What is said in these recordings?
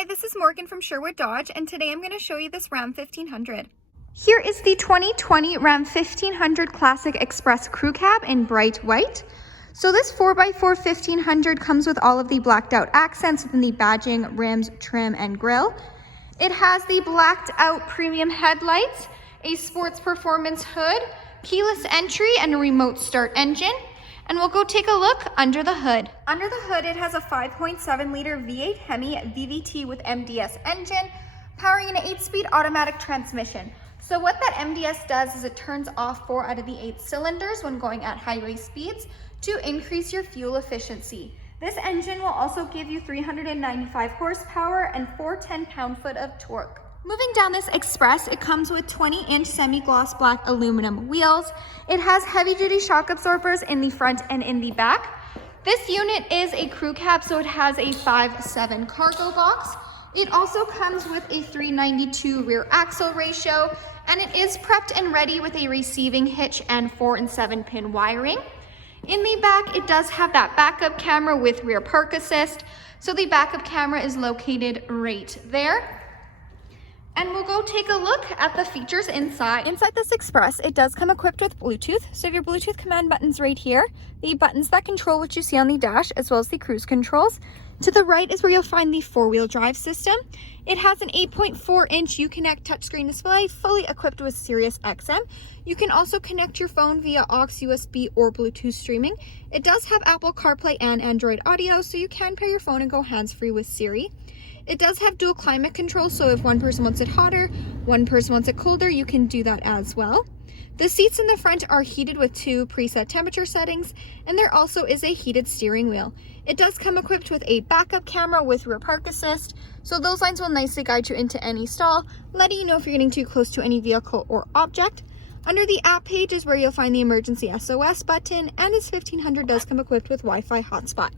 Hi, this is Morgan from Sherwood Dodge, and today I'm going to show you this Ram 1500. Here is the 2020 Ram 1500 Classic Express Crew Cab in bright white. So this 4x4 1500 comes with all of the blacked out accents within the badging, rims, trim, and grille. It has the blacked out premium headlights, a sports performance hood, keyless entry, and a remote start engine. And we'll go take a look under the hood. Under the hood, it has a 5.7 liter V8 Hemi VVT with MDS engine, powering an 8-speed automatic transmission. So what that MDS does is it turns off 4 out of the 8 cylinders when going at highway speeds to increase your fuel efficiency. This engine will also give you 395 horsepower and 410 pound-foot of torque. Moving down this Express, it comes with 20-inch semi-gloss black aluminum wheels. It has heavy-duty shock absorbers in the front and in the back. This unit is a crew cab, so it has a 5'7" cargo box. It also comes with a 392 rear axle ratio, and it is prepped and ready with a receiving hitch and 4 and 7 pin wiring. In the back, it does have that backup camera with rear park assist. So the backup camera is located right there. And we'll go take a look at the features inside. Inside this Express, it does come equipped with Bluetooth. So you have your Bluetooth command buttons right here, the buttons that control what you see on the dash, as well as the cruise controls. To the right is where you'll find the 4-wheel drive system. It has an 8.4-inch Uconnect touchscreen display, fully equipped with Sirius XM. You can also connect your phone via aux, USB, or Bluetooth streaming. It does have Apple CarPlay and Android Audio, so you can pair your phone and go hands-free with Siri. It does have dual climate control, so if one person wants it hotter, one person wants it colder, you can do that as well. The seats in the front are heated with 2 preset temperature settings, and there also is a heated steering wheel. It does come equipped with a backup camera with rear park assist, so those lines will nicely guide you into any stall, letting you know if you're getting too close to any vehicle or object. Under the app page is where you'll find the emergency SOS button, and this 1500 does come equipped with Wi-Fi hotspot.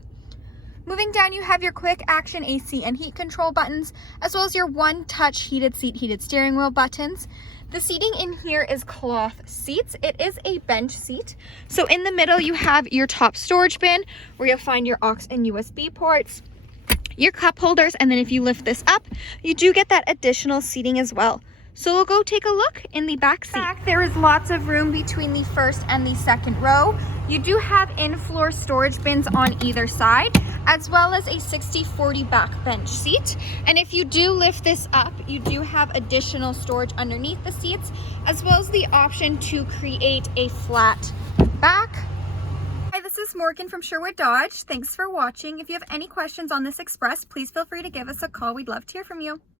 Moving down, you have your quick action AC and heat control buttons, as well as your one-touch heated seat, heated steering wheel buttons. The seating in here is cloth seats. It is a bench seat. So in the middle, you have your top storage bin, where you'll find your aux and USB ports, your cup holders, and then if you lift this up, you do get that additional seating as well. So we'll go take a look in the back seat. There is lots of room between the first and the second row. You do have in-floor storage bins on either side, as well as a 60/40 back bench seat. And if you do lift this up, you do have additional storage underneath the seats, as well as the option to create a flat back. Hi, this is Morgan from Sherwood Dodge. Thanks for watching. If you have any questions on this Express, please feel free to give us a call. We'd love to hear from you.